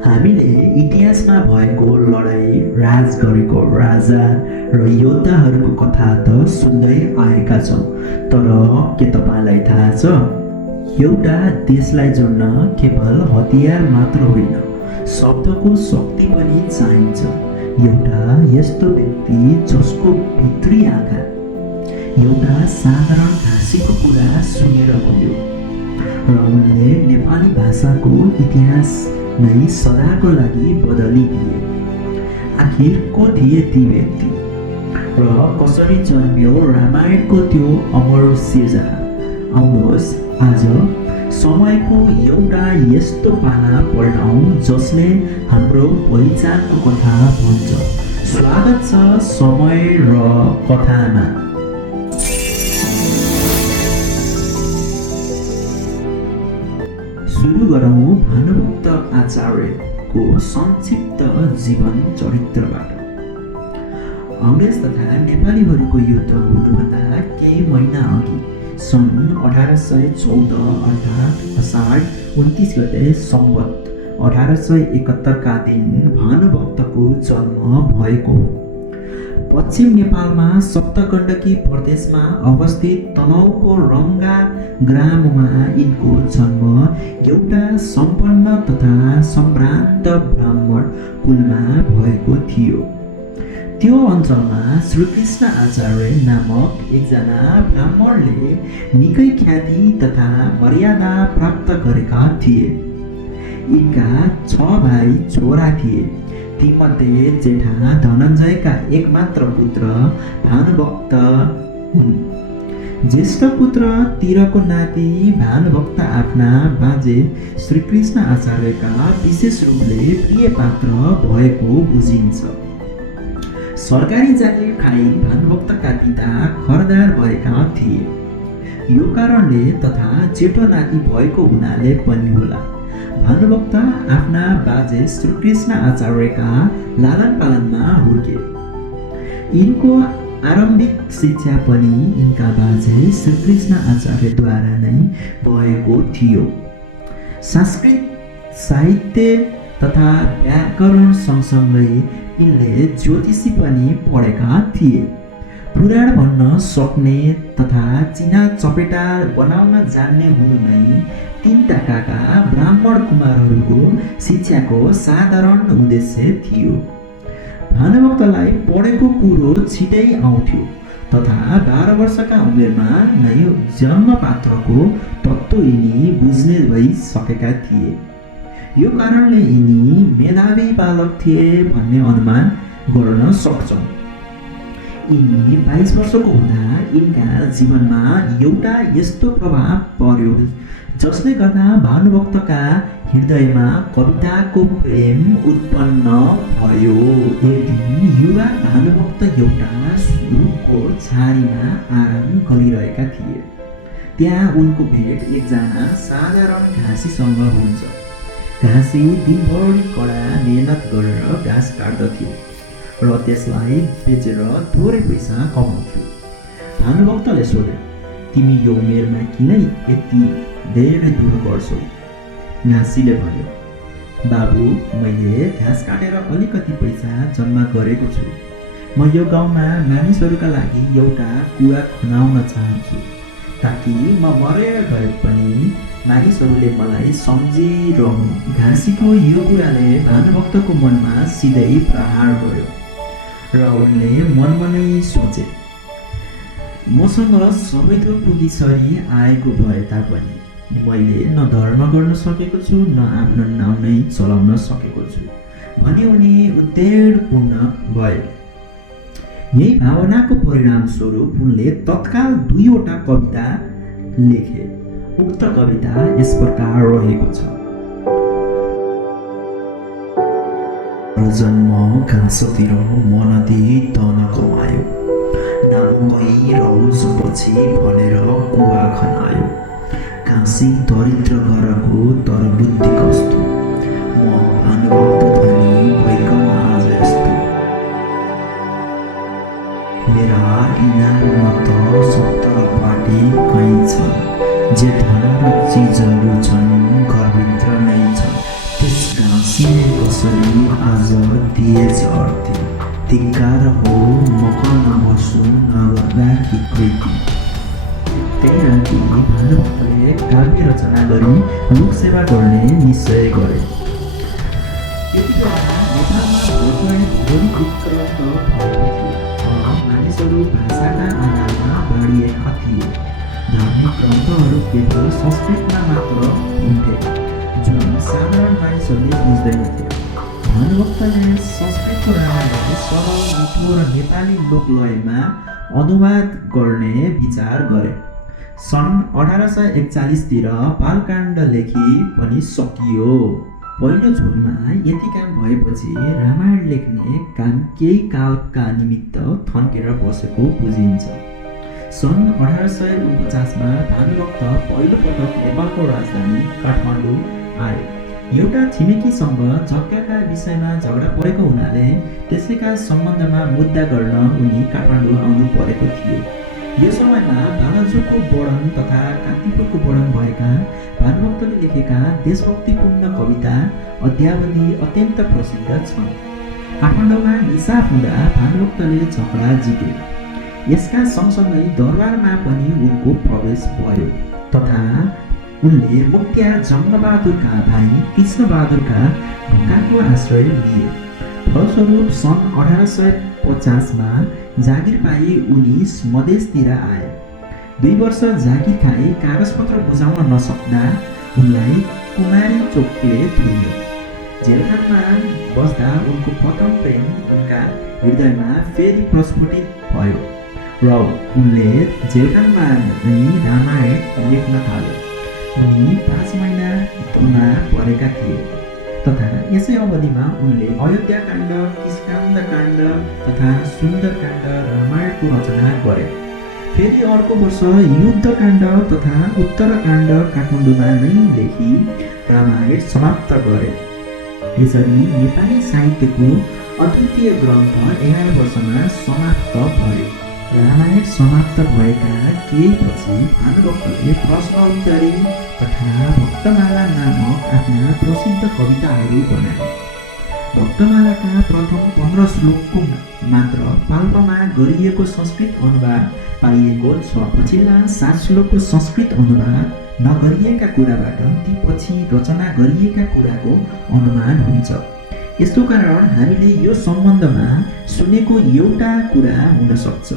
हामीले इतिहासमा भएको लडाईँ, राज गरेको राजा र योद्धाहरूको कथा त सुन्दै आएका छौँ। तर के तपाईँलाई थाहा छ, एउटा देशलाई जोड्न केवल हतियार मात्र होइन, शब्दको शक्ति पनि चाहिन्छ। एउटा यस्तो व्यक्ति जसको भित्री आँखा एउटा साधारण घाँसीको कुरा सुनेर गयो र उनले नेपाली भाषाको इतिहास नै सदाको लागि बदलिदिए। आखिर को थिए ती व्यक्ति र कसरी जन्मियो रामायणको त्यो अमर सिर्जना? आउनुहोस् आज समयको एउटा यस्तो पाना पल्टाउँ जसले हाम्रो पहिचानको कथा भन्छ। स्वागत छ समय र कथामा। सुरु गरौँ भानुभक्त आचार्यको संक्षिप्त जीवन चरित्रबाट। अङ्ग्रेज तथा नेपालीहरूको युद्ध हुनुभन्दा केही महिना अघि सन् 1814 अर्थात् असार 29 गते सम्वत 1871 का दिन भानुभक्तको जन्म भएको हो। पश्चिम नेपालमा सप्तगण्डकी प्रदेशमा अवस्थित तनहुँको रङ्गा ग्राममा यिनको जन्म एउटा सम्पन्न तथा सम्भ्रान्त ब्राह्मण कुलमा भएको थियो। त्यो अञ्चलमा श्रीकृष्ण आचार्य नामक एकजना ब्राह्मणले निकै ख्याति तथा मर्यादा प्राप्त गरेका थिए। यिनका 6 भाइ छोरा थिए। तीमध्ये जेठा धनञ्जयका एकमात्र पुत्र भानुभक्त हुन्। ज्येष्ठ पुत्र तिरको नाति भानुभक्त आफ्ना बाजे श्रीकृष्ण आचार्यका विशेष रूपले प्रिय पात्र भएको बुझिन्छ। सरकारी जागिर खाई भानुभक्तका पिता खरदार भएका थिए। यो कारणले तथा जेठो नाति भएको हुनाले पनि होला, भानुभक्त आफ्ना बाजे श्रीकृष्ण आचार्यका लालन पालनमा हुर्के। यिनको आरम्भिक शिक्षा पनि यिनका बाजे श्रीकृष्ण आचार्यद्वारा नै भएको थियो। संस्कृत साहित्य तथा व्याकरण सँगसँगै यिनले ज्योतिषी पनि पढेका थिए। पुराण भन्न सक्ने तथा चिना चपेटा बनाउन जान्ने हुनु नै तीनटा काका ब्राह्मण कुमारहरूको शिक्षाको साधारण उद्देश्य थियो। भानुभक्तलाई पढेको कुरो छिटै आउँथ्यो तथा 12 वर्षका उमेरमा नै जन्मपात्रको तत्त्व यिनी बुझ्ने भइसकेका थिए। यो कारणले यिनी मेधावी बालक थिए भन्ने अनुमान गर्न सक्छौँ। यिनी 22 वर्षको हुँदा यिनका जीवनमा एउटा यस्तो प्रभाव पर्यो जसले गर्दा भानुभक्तका हृदयमा कविताको प्रेम उत्पन्न भयो। यदि युवा भानुभक्त एउटा रुखको छारीमा आराम गरिरहेका थिए। त्यहाँ उनको भेट एकजना साधारण घाँसीसँग हुन्छ। घाँसी दिनभरि कडा मेहनत गरेर घाँस काट्दथ्यो र त्यसलाई बेचेर थोरै पैसा कमाउँथ्यो। भानुभक्तले सोधे, तिमी यो उमेरमा किन यति धेरै दूर गर्छौ? घाँसीले भन्यो, बाबु, मैले घाँस काटेर अलिकति पैसा जम्मा गरेको छु। म यो गाउँमा मानिसहरूका लागि एउटा कुवा खनाउन चाहन्छु ताकि म मरेर गए पनि मानिसहरूले मलाई सम्झिरहन्। घाँसीको यो कुराले भानुभक्तको मनमा सिधै प्रहार गर्यो र उनले मनमा नै सोचे, मसँग सबै थोक पुगिसरी आएको भए तापनि मैले न धर्म गर्न सकेको छु न आफ्नो नाउँ नै चलाउन सकेको छु भनी उनी उद्वेगपूर्ण भए। यही भावनाको परिणाम स्वरूप उनले तत्काल 2वटा कविता लेखे। उक्त कविता यस प्रकार रहेको छ। जन्म घाँसतिर मनदी तन कमायो, नामै रहोस् पछि भनेर कुवा खनायो। घाँसी दरिद्र घरको तर बुद्धि कस्तो, म भानुभक्त धनी भइकन आज यस्तो। मेरा इनाममा त 70 पाटी कहीँ छन्, जे धन र चिजहरू छन् घरभित्र नै छन्। त्यस घाँसी यसरी आज दिएछ अर्ती, धिक्कार हो मकन बसु नगर्दाकी कृति। त्यही राति भानुभक्तले काव्य रचना गरी लोक सेवा गर्ने निश्चय गरे। नेपालमा भोटलाई भौगोलिक उत्कर्ष भएको थियो। मानिसहरू भाषाका आधारमा बाँडिएका थिए। धार्मिक ग्रन्थहरू केवल संस्कृतमा मात्र हुन्थे, जुन साधारण मानिसहरूले बुझ्दैनथे। भानुभक्तले संस्कृतको रामायणलाई सरल मिठो र नेपाली लोकलयमा अनुवाद गर्ने विचार गरे। सन् 1841 बालकाण्ड लेखी पनि सकियो। पहिलो झोलमा यति काम भएपछि रामायण लेख्ने काम केही कालका निमित्त थन्केर बसेको बुझिन्छ। सन् 1849 भानुभक्त पहिलोपटक नेपालको राजधानी काठमाडौँ आए। एउटा छिमेकीसँग जग्गाका विषयमा झगडा परेको हुनाले त्यसैका सम्बन्धमा मुद्दा गर्न उनी काठमाडौँ आउनु परेको थियो। यो समयमा बालाजुको वर्णन तथा कान्तिपुरको वर्णन भएका भानुभक्तले लेखेका देशभक्तिपूर्ण कविता अद्यावधि अत्यन्त प्रसिद्ध छन्। काठमाडौँमा निसाफ हुँदा भानुभक्तले झगडा जिते। यसका सँगसँगै दरबारमा पनि उनको प्रवेश भयो तथा उनले मुखिया जङ्गबहादुरका भाइ कृष्णबहादुरका ढोकाको आश्रय लिए। फलस्वरूप सन् 1850 जागिर पाई उनी मधेसतिर आए। 2 वर्ष जागिर खाई कागजपत्र बुझाउन नसक्दा उनलाई कुमारी चोकले थुन्यो। जेलखानामा बस्दा उनको प्रथम प्रेम उनका हृदयमा फेरि प्रस्फुटित भयो र उनले जेलखानामा नै रामायण लेख्न थाले। उनी 5 महिनामा परेका थिए तथा यसै अवधिमा उनले अयोध्याकाण्ड, किष्किन्धाकाण्ड तथा सुन्दरकाण्ड रामायणको रचना गरे। फेरि अर्को वर्ष युद्धकाण्ड तथा उत्तरकाण्ड काठमाडौँमा नै लेखी रामायण समाप्त गरे। यसरी नेपाली साहित्यको अद्वितीय ग्रन्थ 11 वर्षमा समाप्त भयो। रामायण समाप्त भएका केही पछि भानुभक्तले प्रश्नोत्तरी तथा भक्तमाला नामक आफ्ना प्रसिद्ध कविताहरू बनाए। भक्तमालाका प्रथम 15 श्लोकको मात्र पाल्पामा गरिएको संस्कृत अनुवाद पाइएको छ। पछिल्ला 7 श्लोकको संस्कृत अनुवाद नगरिएका कुराबाट ती पछि रचना गरिएका कुराको अनुमान हुन्छ। यसको कारण हामीले यो सम्बन्धमा सुनेको एउटा कुरा हुन सक्छ।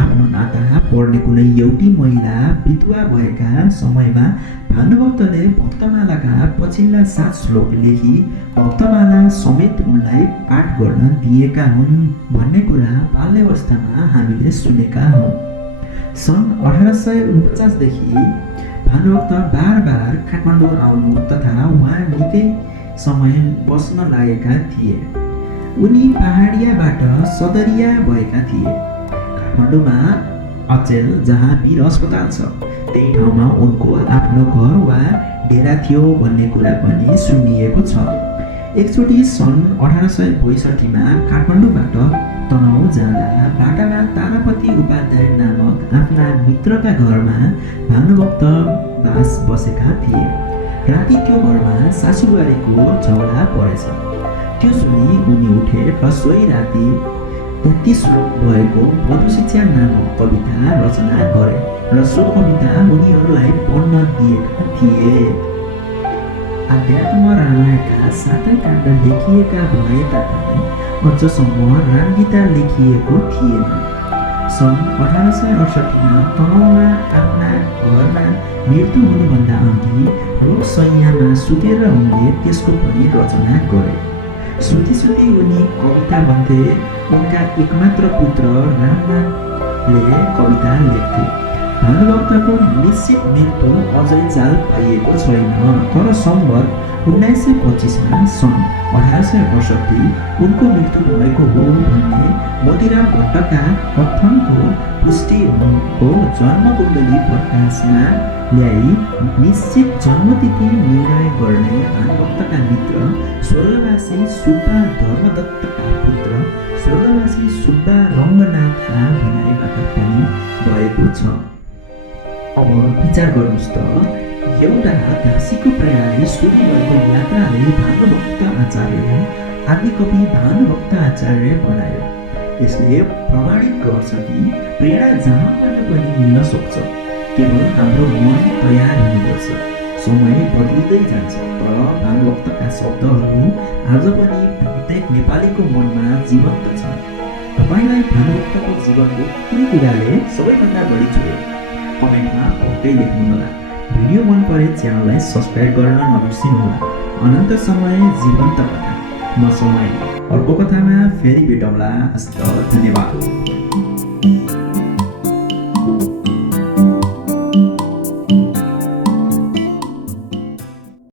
आफ्नो नाता पढ्ने कुनै एउटी महिला विधवा भएका समयमा भानुभक्तले भक्तमालाका पछिल्ला 7 श्लोक लेखी भक्तमाला समेत उनलाई पाठ गर्न दिएका हुन् भन्ने कुरा बाल्यावस्थामा हामीले सुनेका हौँ। सन् 1849 देखि भानुभक्त बार काठमाडौँ आउनु तथा उहाँ निकै समय बस्न लागेका थिए। उनी पहाडियाबाट सदरिया भएका थिए। काठमाडौँमा अचेल जहाँ वीर अस्पताल छ त्यही ठाउँमा उनको आफ्नो घर वा डेरा थियो भन्ने कुरा पनि सुनिएको छ। एकचोटि सन् 1862 काठमाडौँबाट तनहुँ जाँदा बाटामा तारापति उपाध्याय नामक आफ्ना मित्रका घरमा भानुभक्त बास बसेका थिए। राति त्यो घरमा सासूबारीको झगडा परेछ। त्यो सुनि उनी उठे र सोही राति 33 श्लोक भएको मधुशिक्षा नामक कविता रचना गरे र सो कविता उनीहरूलाई पढ्न दिएका थिए। आध्यात्म रामायणका 7 काण्ड लेखिएका भए तापनि अझसम्म रामगीता लेखिएको थिएन। सन् 1868 तनहुँमा आफ्ना घरमा मृत्यु हुनुभन्दा अघि रोगशय्यामा सुतेर उनले त्यसको पनि रचना गरे। सुती उनी कविता भन्थे। उनका एकमात्र पुत्र रामनाथले कविता लेख्थे। भानुभक्तको निश्चित मृत्यु अझै जाल पाइएको छैन, तर सम्वत 1925 सन् 1868 उनको मृत्यु भएको हो भन्ने मोतीराम भट्टका कथनको पुष्टि उनको जन्मकुण्डली प्रकाशमा ल्याई निश्चित जन्मतिथि निर्णय गर्ने भानुभक्तका मित्र स्वर्गवासी सुब्बा धर्मदत्तका पुत्र स्वर्गवासी सुब्बा रङ्गनाथका भनाइबाट पनि भएको छ। अब विचार गर्नुहोस् त, एउटा दासीको प्रेरणाले सुरु भएको यात्राले भानुभक्त आचार्य आदिकवि भानुभक्त आचार्य बनायो। यसले प्रमाणित गर्छ कि प्रेरणा जहाँबाट पनि मिल्न सक्छ, केवल हाम्रो मन तयार हुनुपर्छ। समय बदलिँदै जान्छ, तर भानुभक्तका शब्दहरू आज पनि प्रत्येक नेपालीको मनमा जीवन्त छन्। तपाईँलाई भानुभक्तको जीवनको कुन कुराले सबैभन्दा बढी छोयो? कमेन्टमा पक्कै लेख्नुहोला। भिडियो मन परे च्यानललाई सब्सक्राइब गर्न नबिर्सिनुहोला। अनन्त समय जीवन्त कथा, म समय। अर्को कथामा फेरि भेटौँला। हस्त, धन्यवाद।